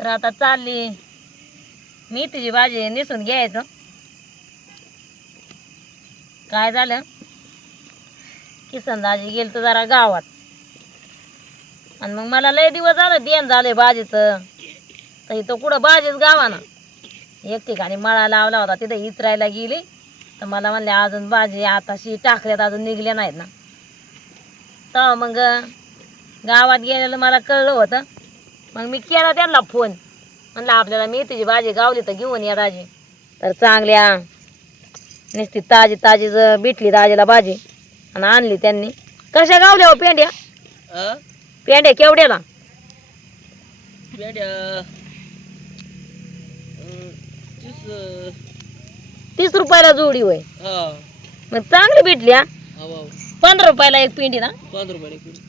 तर आता चालली. मी तुझी भाजी निसून घ्यायचं. काय झालं? किसन दाजी गेल तर जरा गावात. आणि मग मला लय दिवस झालं देण झालंय भाजीचं. तर इथं कुठं भाजीच गावाना. एक ठिकाणी मळा लावला होता तिथं इचरायला गेली. तर मला म्हणले अजून भाजी आताशी टाकल्यात अजून निघल्या नाहीत ना. तर मग गावात गेलेलं मला कळलं होतं. मग मी केला त्यांना फोन. म्हणलं आपल्याला मेथीची भाजी गावली तर घेऊन या दाजी तर चांगल्या नुसती ताजी ताजी ज भेटली दाजीला भाजी आणि आणली त्यांनी. कशा गावल्या हो पेंड्या? पेंड्या अं, तीस अं, तीस रुपयाला जोडी होय. हा. मग चांगली भेटली हा? हा भाऊ पंधरा रुपयाला एक पेंडी ना? पंधरा रुपये किलो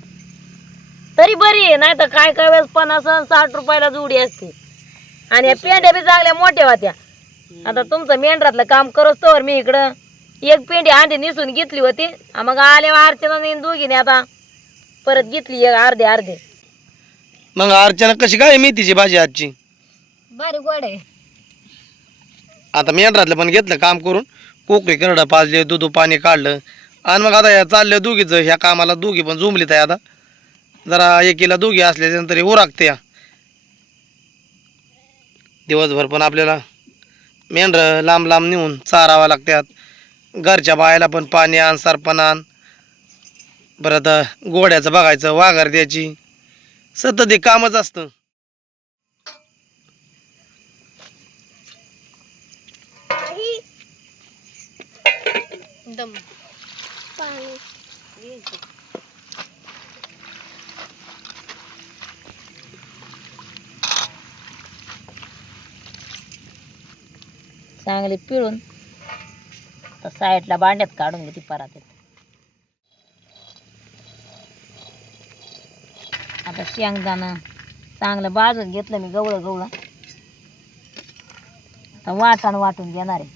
तरी बरी आहे नाही तर काय काय वेळेस पन्नास साठ रुपयाला जोडी असते. आणि या पेंड्या बी चांगल्या मोठ्या होत्या. आता तुमचं मेंढरातलं काम करत तोवर मी इकडं. एक पेंडी आधी निसून घेतली होती मग आल्या अर्चना दोघीने आता परत घेतली एक अर्धे अर्धे. मग अर्चना कशी काय मेथीची भाजी आजची? भारी गोड आहे. आता मेंढरातलं पण घेतलं काम करून. कोकरी करडं पाजले दूध पाणी काढलं. आणि मग आता या चाललं दोघीचं ह्या कामाला दोघी पण जुमलीत आहे आता. जरा एकीला दोघी असल्याच्यानंतर हे उरागते या दिवसभर पण आपल्याला मेंढरं लांब लांब नेऊन चारावं लागतात घरच्या बायाला पण पाणी आण सरपण आण. परत गोड्याचं बघायचं वाघर द्यायची. सतत हे कामच असतं. दम. चांगले पिळून तर साईडला भांड्यात काढून घेते परातीत आता शेंगदाणं चांगलं भाजून घेतलं मी गवळं गवळं. आता वाटण वाटून घेणार आहे.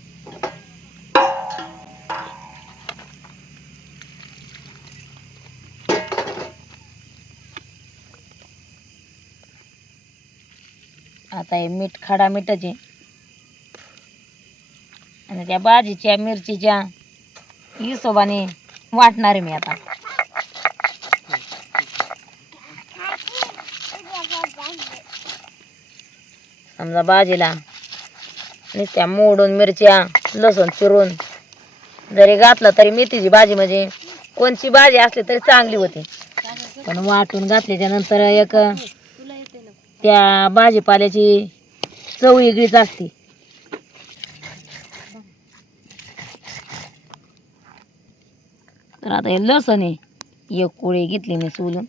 आता हे मीठ खडा मिठाचे त्या भाजीच्या मिरचीच्या हिशोबाने वाटणार आहे मी आता. समजा भाजीला नुसत्या मोडून मिरच्या लसूण चिरून जरी घातलं तरी मेथीची भाजी म्हणजे कोणची भाजी असली तरी चांगली होती. पण वाटून घातल्याच्या नंतर एक त्या भाजीपाल्याची चव वेगळीच असते. तर आता हे लसण आहे. एक कोळी घेतली मी सोलून.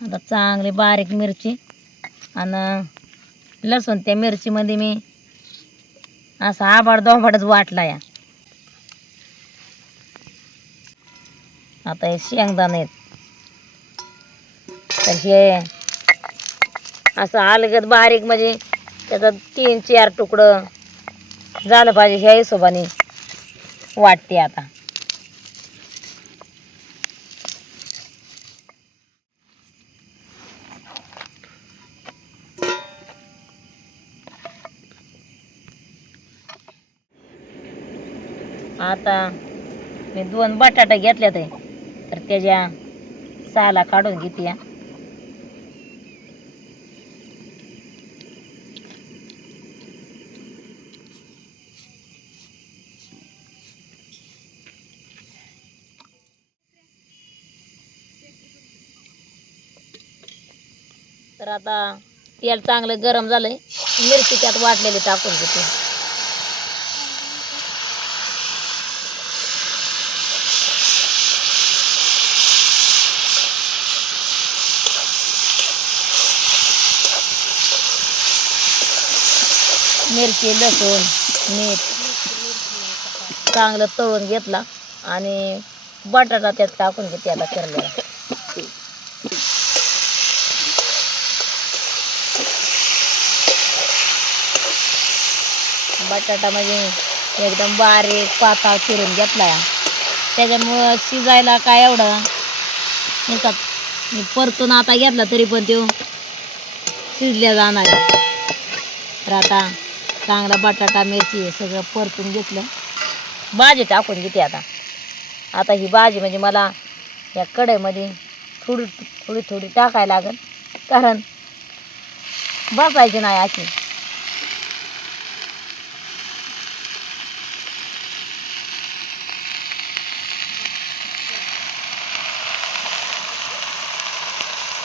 आता चांगली बारीक मिरची आणि लसूण त्या मिरचीमध्ये मी असा आबाड दोबाडच वाटला या. आता हे शेंगदाणे आहेत. तर हे असं अलगद बारीक म्हणजे त्याचा तीन चार तुकडं झालं पाहिजे ह्या हिशोबाने वाटते आता. आता मी दोन बटाटा घेतल्यात आहे त्याच्या साला काढून घेते. तर आता तेल चांगलं गरम झालंय. मिरची त्यात वाटलेली टाकून घेते. मिरची लसूण मीठ. चांगलं तळून घेतला आणि बटाटा त्यात टाकून घेते त्याला करलेला बटाटा म्हणजे एकदम बारीक पाता चिरून घेतला. त्याच्यामुळं शिजायला काय एवढं? मी परतून आता घेतला तरी पण तो शिजल्या जाणार तर आता चांगला बटाटा मिरची हे सगळं परतून घेतलं. भाजी टाकून घेते आता. आता ही भाजी म्हणजे मला या कढईमध्ये थोडी थोडी थोडी टाकायला लागेल. कारण बसायची नाही अशी.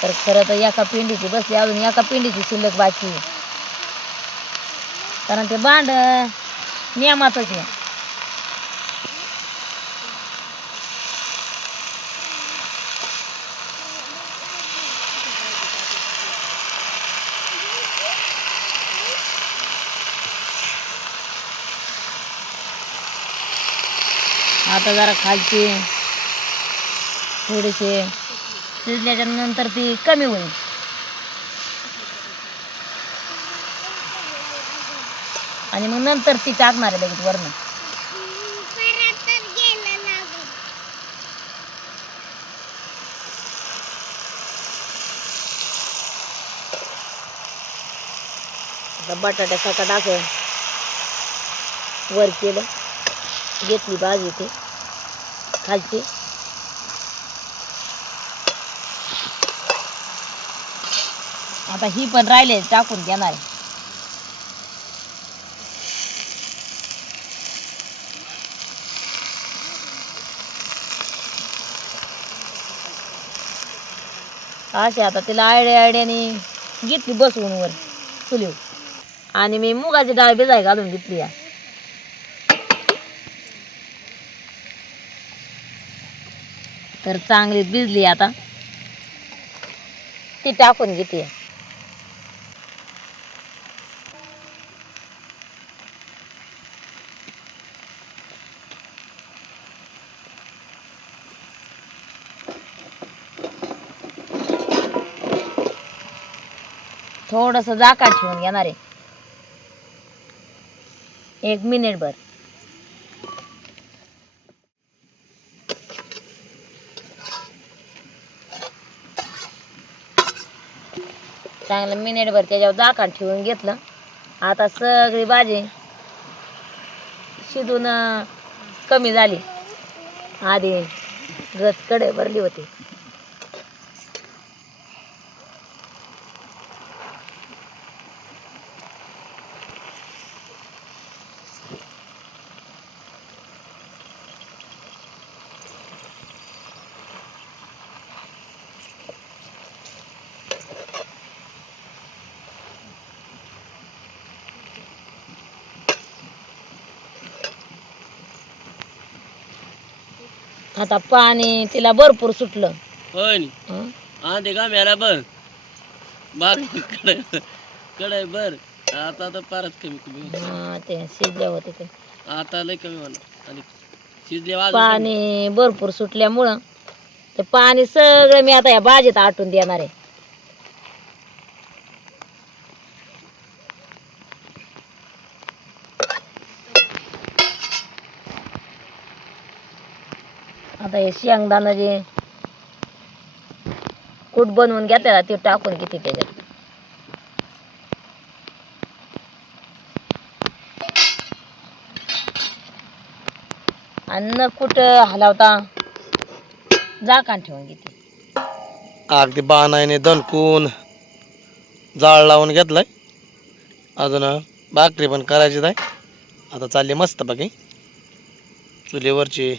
तर खरं तर एका पिंडीची बसली अजून एका पिंडीची शिल्लक बाकी आहे. कारण ते भांड नियमातच आहे. आता जरा खालची थोडेसे शिजल्याच्या नंतर ती कमी होईल. आणि मग नंतर ती टाकणार आहे लगेच वरण आता बटाट्या सका टाक वर केलं. घेतली भाजी ते. खालची. आता ही पण राहिले टाकून घेणार आहे. अशी आता तिला आयड्या आयड्याने घेतली बसवून वर. चुलीवर. आणि मी मुगाची डाळ भिजाय घालून घेतली या. तर चांगली भिजली आता. ती टाकून घेते. थोडस जाका ठेवून घेणार आहे. एक मिनिट भर. चांगलं मिनिटभर त्याच्यावर झाकण ठेवून घेतलं. आता सगळी भाजी शिजून कमी झाली. आधी गच कडे भरली होती. आता पाणी तिला भरपूर सुटलं होय नी. हं? हा ते का मेला बर बारकडे कडे बर आता तर फारच कमी कमी होत. हा, ते शिजले होते ते आता लय कमी होणार आणि शिजले वाज पाणी भरपूर सुटल्यामुळं ते पाणी सगळं मी आता या भाजीत आटून देणार आहे आता हे शेंगदाणं जे कूट बनवून घेते ते टाकून घेते त्याच्यात. आणि न कुठं हलवता झाकण ठेवून घेते. अगदी बाणाने दणकून जाळ लावून घेतलाय. अजून भाकरी पण करायची आहे आता चालली मस्त बाकी चुलीवरची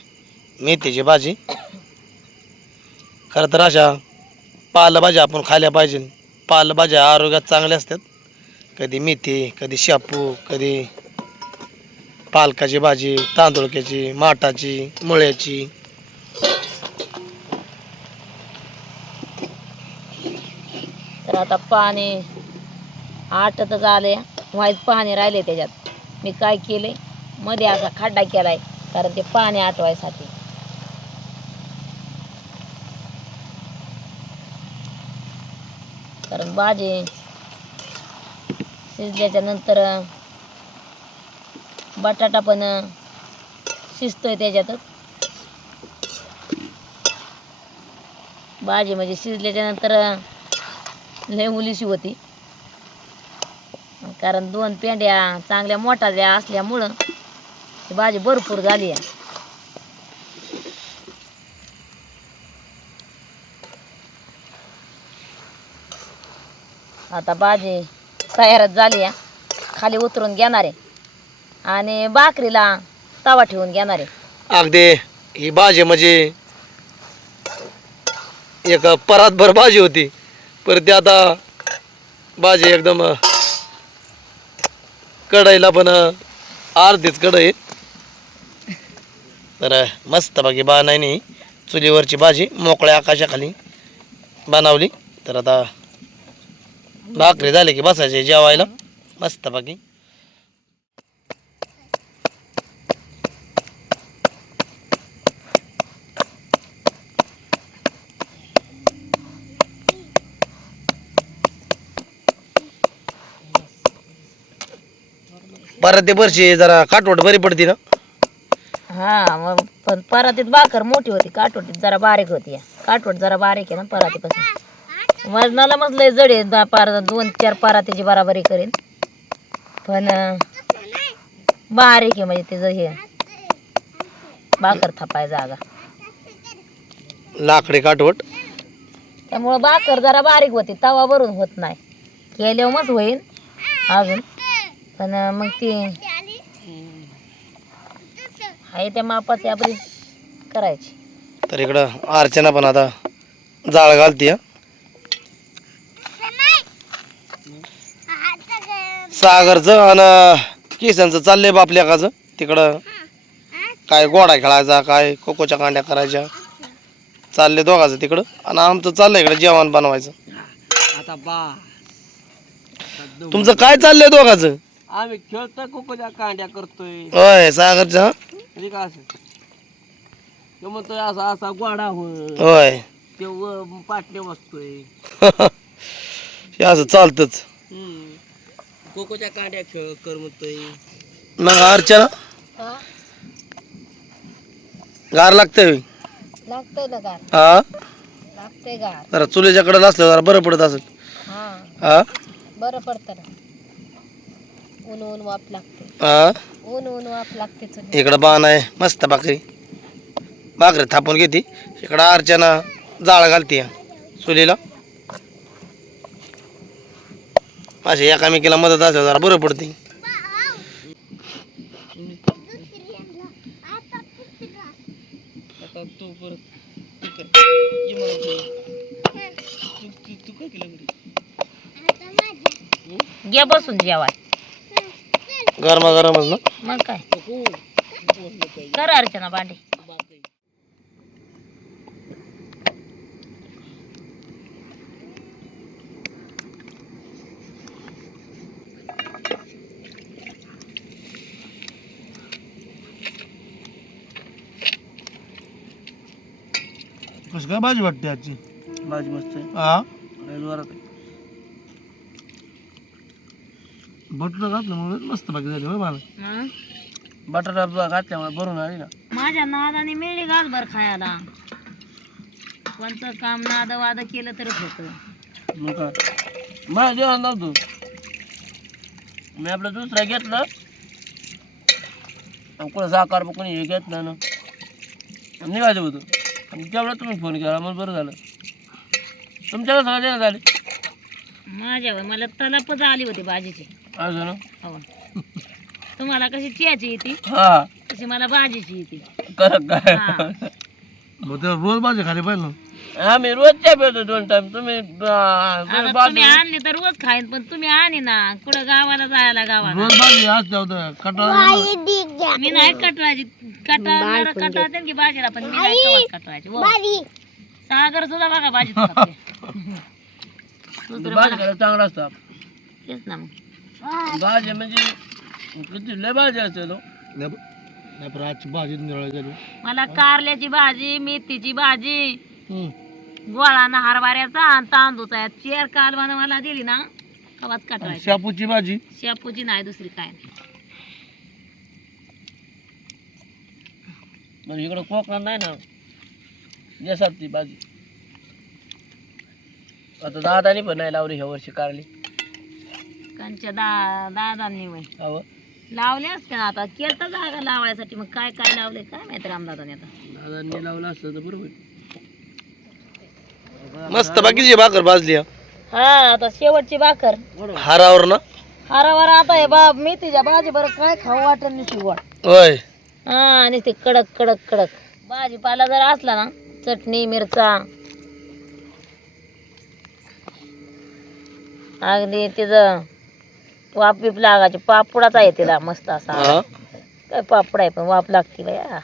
मेथीची भाजी. खरं तर अशा पालेभाज्या आपण खाल्या पाहिजे. पालेभाज्या आरोग्यात चांगल्या असतात. कधी मेथी कधी शापू कधी पालकाची भाजी तांदुळक्याची माठाची मुळ्याची. तर आता पाणी आटतच आले व्हायच पाणी राहिले त्याच्यात. मी काय केले? मध्ये असा खड्डा केलाय. कारण ते पाणी आटवायसाठी. कारण भाजी शिजल्याच्या नंतर बटाटा पण शिजतोय त्याच्यातच भाजी म्हणजे शिजल्याच्या नंतर लय मुलीशी होती. कारण दोन पेंड्या चांगल्या मोठ्या असल्यामुळं ती भाजी भरपूर झाली आहे. आता भाजी तयारच झाली आहे. खाली उतरून घेणार आहे. आणि भाकरीला तवा ठेवून घेणार आहे. अगदी ही भाजी म्हणजे एक परातभर भाजी होती. पर ती आता भाजी एकदम कढईला पण अर्धीच कढई. तर मस्त बाकी बा नाही चुलीवरची भाजी मोकळ्या आकाशाखाली बनवली. तर आता भाकरी झाली की बसायचे जेवायला. मस्त बाकी परत ते वर्षी जरा काटवट बरी पडती ना. हा, मग पण परातीत भाकर मोठी होती, काटवटीत जरा बारीक होती. या. काटवट जरा बारीक आहे ना परातीपासून. वजनाला मग लय जड आहे. दहा पार दोन चार परातीची बराबरी करेन. पण बारीक आहे म्हणजे तिचं हे. भाकर थापाय जागा. लाकडी काटवट त्यामुळं भाकर जरा बारीक होती. तवा भरून होत नाही. केल्यावर मग होईल अजून. पण मग ती आहे त्या मापाची आपली करायची. तर इकडं अर्चना पण आता जाळ घालती सागरचं आणि किसनचं चाललंय बापल्याकाचं तिकडं काय गोडा खेळायचा काय कोकोच्या कांड्या करायच्या. चालले दोघाचं तिकडं. आणि आमचं चाललंय इकडं जेवण बनवायचं. आता बा. तुमचं काय चाललंय दोघाचं? आम्ही खेळतोय कोकोच्या कांड्या करतोय. होय सागरचं हं? म्हणजे असं? तो म्हणतोय असा असा गोडा होय. होय. ते व पाटणे बसतोय. हे असं चालतंच. कोकोच्या कांड्या खेळ मग अर्चना? गार लागतंय होय? लागतंय ना गार. हा? लागतंय गार. जरा चुलीच्या कडे असलं जरा बरं पडत असेल. हा. हा? बरं पडतं ना. ऊन ऊन वाप लागते. हा? ऊन ऊन वाप लागते तुझी इकडं बाण आहे मस्त भाकरी. भाकरी थापून घेते. इकडं अर्चना जाळ घालते चुलीला. असे एकामेकीला मदत असल्यावर जरा बरं पडते आता तू परत तू कर. ये मला घे. बसून जेवाय गरमा गरमच ना मग काय हो. कर अर्चना भांडी कसं काय भाजी वाटते आजची? भाजी मस्त आहे. हा? लय जोरात आहे. बटर घातलं मग मस्त भाजी झाली होय मला हं? बटाटा ब- घातल्यामुळे भरून आली ना. माझ्या नादाने मिळली घालभर खायला. कोणतं काम नाद वाद केलं तरच होतं. मग काय? मला जेवण नव्हतं. मी आपलं दुसरं घेतलं. आणि कुठं साखर पण कोणी हे घेतलं ना. आणि निघायचं होतं. तेवढं तुम्ही फोन केला मला बरं झालं. तुमच्याला सगळं देणं झाले. माझ्यावर मला तलपच आली होती भाजीची. असं ना? हो. तुम्हाला कशी चियाची येते? हा. तशी मला भाजीची येते. करत काय हा. मग ते रोज भाजी खाली पाहिजे ना. आम्ही रोजच्या पेतो दोन टाइम तुम्ही बाजू- तुम्ही आणली तर रोज खाईन पण तुम्ही आणि ना कुठं गावाला जायला गावाला. रोज कटाळा मी नाही कटवायची. कटा कटावते की भाजीला पण मी नाही कवाच कटवायची. हो. सागर सुद्धा बघा भाजी चांगला असतं. तेच ना मग. भाजी म्हणजे किती लय भाजी असेल हो. भाजी मला कारल्याची भाजी मेथीची भाजी. गोळा हरभऱ्याचा आणि तांदूचा चेअर कालवानं मला दिली ना कवाच कटवायची. शापूची भाजी? शेपूची नाही दुसरी काय नाही. इकडं कोकणात नाही ना देसात ती भाजी. आता दादानी पण नाही लावली ह्या वर्षी कारली. त्यांच्या दा दादांनी वय हवं लावले असते ना आता केलं जागा लावायसाठी मग काय काय लावले काय माहिती रामदादाने आता. दादांनी लावलं असतं तर बरोबर मस्त बाकीची भाकर भाजली हा. हा आता शेवटची भाकर. हारावर ना? हारावर आता हे बा मेथीच्या भाजी बरं काय खाऊ वाटत नाही गोड. होय. हा आणि ते कडक कडक कडक. भाजीपाला जर असला ना चटणी मिरचा. अगदी तिचं वाप बिप लागायची. पापडाच आहे तिला मस्त असा. हा. काय पापड आहे पण वाप लागते बाया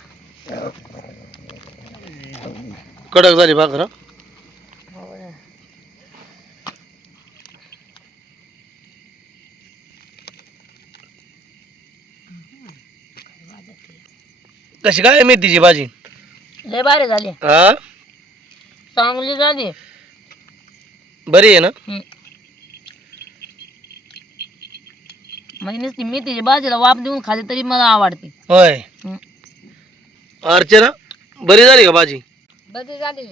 कडक झाली भाकर हा. कशी काय मेथीची भाजी? लय भारी झाली. हा? चांगली झाली. बरी आहे ना? हम्म. म्हणजे नुसती मेथीच्या भाजीला वाप देऊन खाली तरी मला आवडते. होय. अर्चना बरी झाली का भाजी? बरी झाली.